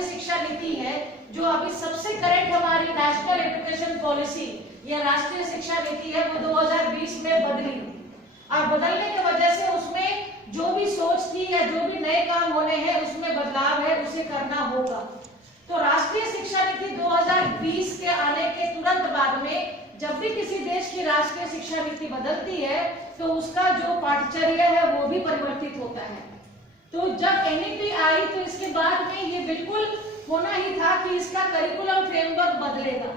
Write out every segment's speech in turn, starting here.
राष्ट्रीय शिक्षा नीति है, जो अभी सबसे करेक्ट हमारी नेशनल एजुकेशन पॉलिसी या राष्ट्रीय शिक्षा नीति है, वो 2020 में बदली और बदलने की वजह से उसमें जो भी सोच थी या जो भी नए काम होने हैं उसमें बदलाव है, उसे करना होगा। तो राष्ट्रीय शिक्षा नीति 2020 के आने के तुरंत बाद में जब भी किसी देश की राष्ट्रीय शिक्षा नीति बदलती है तो उसका जो पाठ्यचर्या है वो भी परिवर्तित होता है। तो जब एनईपी आई तो इसके बाद में ये बिल्कुल होना ही था कि इसका करिकुलम फ्रेमवर्क बदलेगा।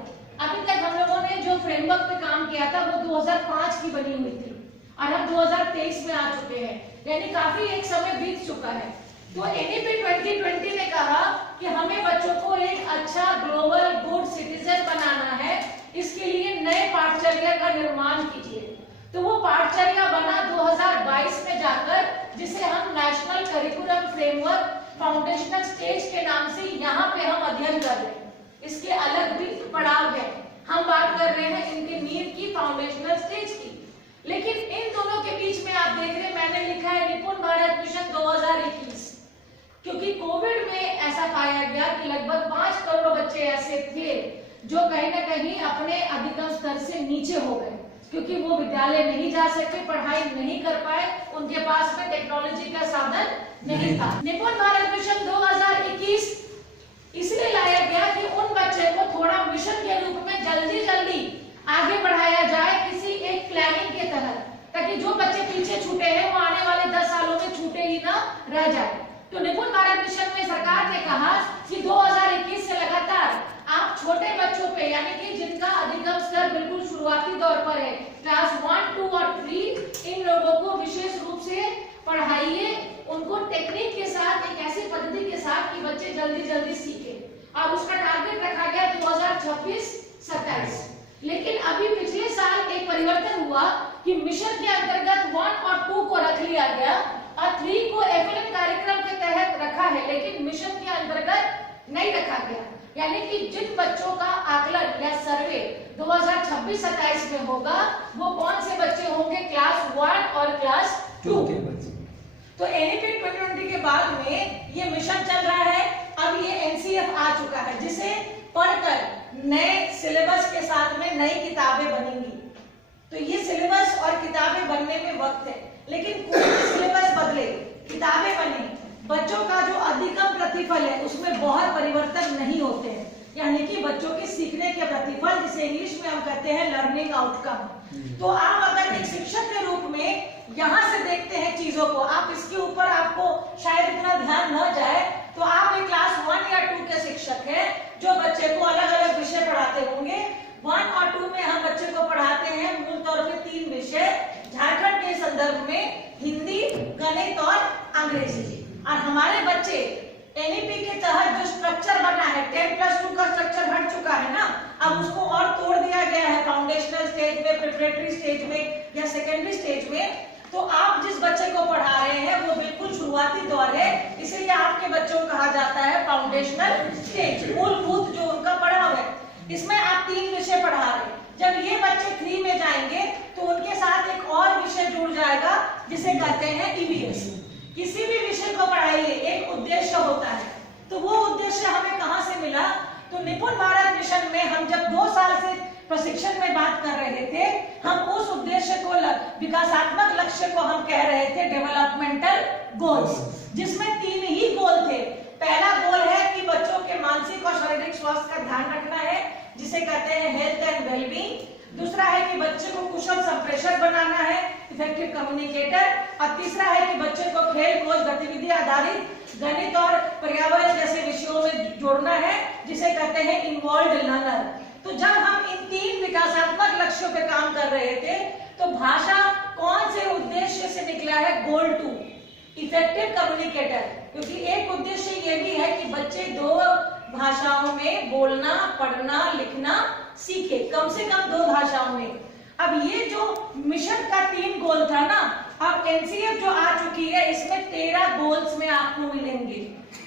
अभी तक हम लोगों ने जो फ्रेमवर्क पे काम किया था वो 2005 की बनी हुई थी और हम 2023 में आ चुके हैं, यानी काफी एक समय बीत चुका है। तो एनईपी 2020 ने कहा कि हमें बच्चों को एक अच्छा ग्लोबल गुड सिटीजन बनाना है, इसके लिए नए पाठ्यचर्या का निर्माण कीजिए। तो वो पाठ्यचर्या बना 2022 में जाकर, जिसे हम national curriculum framework foundational stage के नाम से यहाँ पे हम अध्ययन कर रहे हैं। इसके अलग भी पड़ाव है, हम बात कर रहे हैं इनके नींव की, फाउंडेशनल स्टेज की। लेकिन इन दोनों के बीच में आप देख रहे हैं मैंने लिखा है निपुण भारत मिशन 2021, क्योंकि कोविड में ऐसा पाया गया कि लगभग 5 करोड़ बच्चे ऐसे थे जो कहीं ना कहीं अपने अधिगम स्तर से नीचे हो गए, क्योंकि वो विद्यालय नहीं जा सके, पढ़ाई नहीं कर पाए, उनके पास में टेक्नोलॉजी का साधन नहीं था। निपुण भारत मिशन 2021 इसलिए लाया गया कि उन बच्चे को थोड़ा मिशन के रूप में जल्दी जल्दी आगे बढ़ाया जाए किसी एक प्लानिंग के तहत, ताकि जो बच्चे पीछे छूटे हैं वो आने वाले 10 सालों में छूटे ही ना रह जाए। तो निपुण भारत मिशन में सरकार ने कहा कि 2021 से लगातार आप छोटे बच्चों पे, यानी कि जिनका अधिगम स्तर बिल्कुल शुरुआती दौर पर है, क्लास 1, 2 और 3, इन लोगों को विशेष रूप से पढ़ाइए, उनको टेक्निक के साथ, एक ऐसी पद्धति के साथ कि बच्चे जल्दी जल्दी सीखे, और उसका टारगेट रखा गया 2026-27। लेकिन अभी पिछले साल एक परिवर्तन हुआ कि मिशन के अंतर्गत 1 और 2 को रख लिया गया और 3 को एफएलएम कार्यक्रम के तहत रखा है, लेकिन मिशन के अंतर्गत नहीं रखा गया। यानी कि जिन बच्चों का आकलन या सर्वे 2026-27 में होगा वो कौन से बच्चे होंगे, क्लास 1 और क्लास 2 के बच्चे। तो एनईपी 2020 के बाद में ये मिशन चल रहा है। अब ये एनसीएफ आ चुका है, जिसे पढ़कर नए सिलेबस के साथ में नई किताबें बनेंगी। तो ये सिलेबस और किताबें बनने में वक्त है, लेकिन कोई भी सिलेबस बदले, किताबें बने, बच्चों का जो अधिगम प्रतिफल है उसमें बहुत परिवर्तन नहीं होते हैं, यानी कि बच्चों के सीखने के प्रतिफल, जिसे इंग्लिश में हम कहते हैं लर्निंग आउटकम। तो आप अगर एक शिक्षक के रूप में यहाँ से देखते हैं चीजों को, आप इसके ऊपर आपको शायद इतना ध्यान न जाए, तो आप एक क्लास 1 या 2 के शिक्षक हैं जो बच्चे को अलग अलग विषय पढ़ाते होंगे। 1 और 2 में हम बच्चे को पढ़ाते हैं मूल तौर पे 3 विषय, झारखंड के संदर्भ में हिंदी, गणित और अंग्रेजी। और हमारे बच्चे एनईपी के तहत जो स्ट्रक्चर बना है, 10+2 का स्ट्रक्चर हट चुका है ना, अब उसको और तोड़ दिया गया है फाउंडेशनल स्टेज में, प्रिपरेटरी स्टेज में या सेकेंडरी स्टेज में। तो आप जिस बच्चे को पढ़ा रहे हैं वो बिल्कुल शुरुआती दौर है, इसलिए आपके बच्चों को कहा जाता है फाउंडेशनल स्टेज, मूलभूत जो उनका पढ़ाव है। इसमें आप 3 विषय पढ़ा रहे हैं। जब ये बच्चे 3 में जाएंगे तो उनके साथ एक और विषय जुड़ जाएगा जिसे कहते हैं ईवीएस। किसी भी विषय को पढ़ाइए, एक उद्देश्य होता है, तो वो उद्देश्य हमें कहाँ से मिला? तो निपुण भारत मिशन में हम जब 2 साल से प्रशिक्षण में बात कर रहे थे, हम उस उद्देश्य को, विकासात्मक लक्ष्य को हम कह रहे थे डेवलपमेंटल गोल्स, जिसमें 3 ही गोल थे। पहला गोल है कि बच्चों के मानसिक और शारीरिक स्वास्थ्य का ध्यान रखना है, जिसे कहते हैं हेल्थ एंड वेलबींग। दूसरा है कि बच्चे को कुशल संप्रेषक बनाना है, इफेक्टिव कम्युनिकेटर। और तीसरा है कि बच्चे को खेल कूद गतिविधि आधारित गणित और पर्यावरण जैसे विषयों में जोड़ना है, जिसे कहते हैं इन्वॉल्व्ड लर्नर। तो जब हम इन 3 विकासात्मक लक्ष्यों पे काम कर रहे थे, तो भाषा कौन से उद्देश्य से निकला है? गोल 2, इफेक्टिव कम्युनिकेटर। क्योंकि एक उद्देश्य ये भी है कि बच्चे 2 भाषाओं में बोलना, पढ़ना, लिखना सीखे, कम से कम 2 भाषाओं में। अब ये जो मिशन का 3 गोल था ना, अब एनसीएफ जो आ चुकी है इसमें 13 गोल्स में आपको मिलेंगे।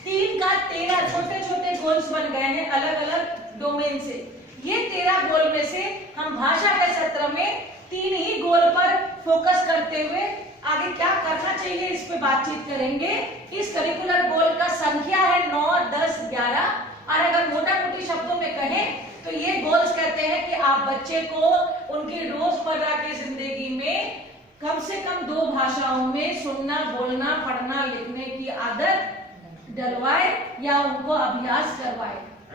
3 का 13 छोटे छोटे गोल्स बन गए हैं अलग अलग डोमेन से। ये 13 गोल में से हम भाषा के सत्र में 3 ही गोल पर फोकस करते हुए आगे क्या करना चाहिए इस पे बातचीत करेंगे। इस करिकुलर गोल का संख्या है 9, 10, 11 हैं कि आप बच्चे को उनकी रोजमर्रा की जिंदगी में कम से कम 2 भाषाओं में सुनना, बोलना, पढ़ना, लिखने की आदत डलवाए या उनको अभ्यास करवाए।